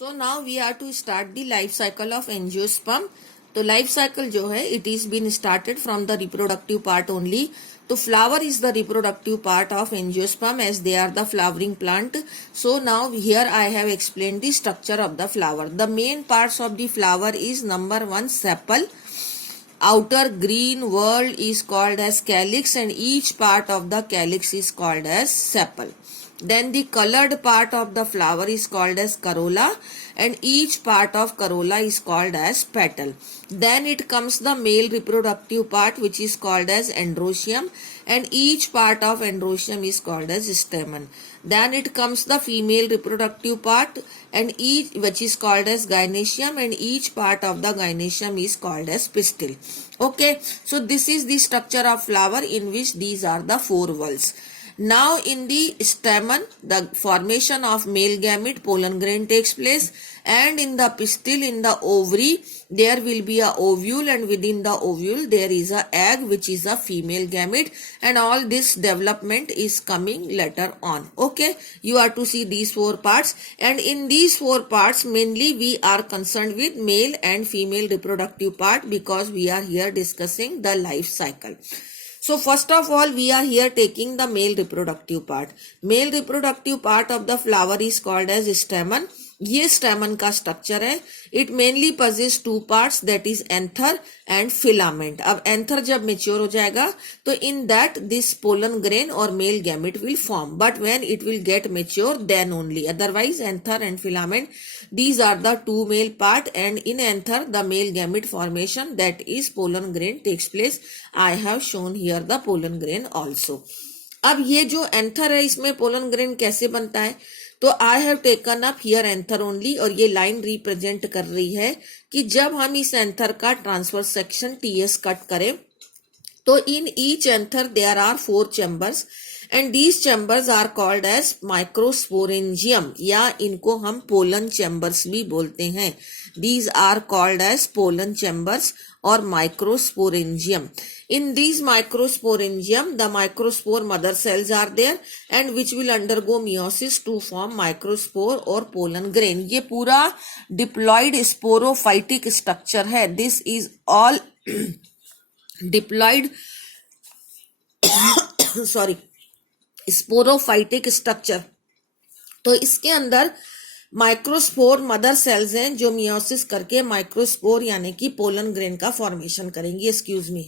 So now we are to start the life cycle of angiosperm. तो life cycle जो है it is been started from the reproductive part only. तो flower is the reproductive part of angiosperm as they are the flowering plant. So now here I have explained the structure of the flower. The main parts of the flower is number 1 sepal. Outer green whorl is called as calyx and each part of the calyx is called as sepal. Then the colored part of the flower is called as corolla and each part of corolla is called as petal. Then it comes the male reproductive part which is called as androecium and each part of androecium is called as stamen. Then it comes the female reproductive part and each which is called as gynoecium and each part of the gynoecium is called as pistil. Okay, so this is the structure of flower in which these are the four whorls. Now in the stamen, the formation of male gamete pollen grain takes place and in the pistil, in the ovary, there will be a ovule and within the ovule there is a egg which is a female gamete and all this development is coming later on. Okay, you are to see these four parts and in these four parts mainly we are concerned with male and female reproductive part because we are here discussing the life cycle. So first of all we are here taking the male reproductive part. Male reproductive part of the flower is called as stamen. ये stamen का structure है. It mainly possess two parts that is anther and filament. अब anther जब mature हो जाएगा तो in that this pollen grain और male gamete will form but when it will get mature then only. Otherwise anther and filament these are the two male part and in anther the male gamete formation that is pollen grain takes place. I have shown here the pollen grain also. अब ये जो anther है इसमें pollen grain कैसे बनता है तो I have taken up here anther only और ये लाइन रिप्रेजेंट कर रही है कि जब हम इस एंथर का ट्रांसवर्स सेक्शन टीएस कट करें तो in each anther there are 4 chambers and these chambers are called as microsporangium या इनको हम पोलन चैम्बर्स भी बोलते हैं. These are called as pollen chambers or microsporangium. In these microsporangium the microspore mother cells are there and which will undergo meiosis to form microspore or pollen grain. ये पूरा diploid sporophytic structure है. This is all diploid sorry sporophytic structure. तो इसके अंदर microspore mother cells हैं जो meiosis करके microspore यानी कि पोलन ग्रेन का फॉर्मेशन करेंगी. Excuse me.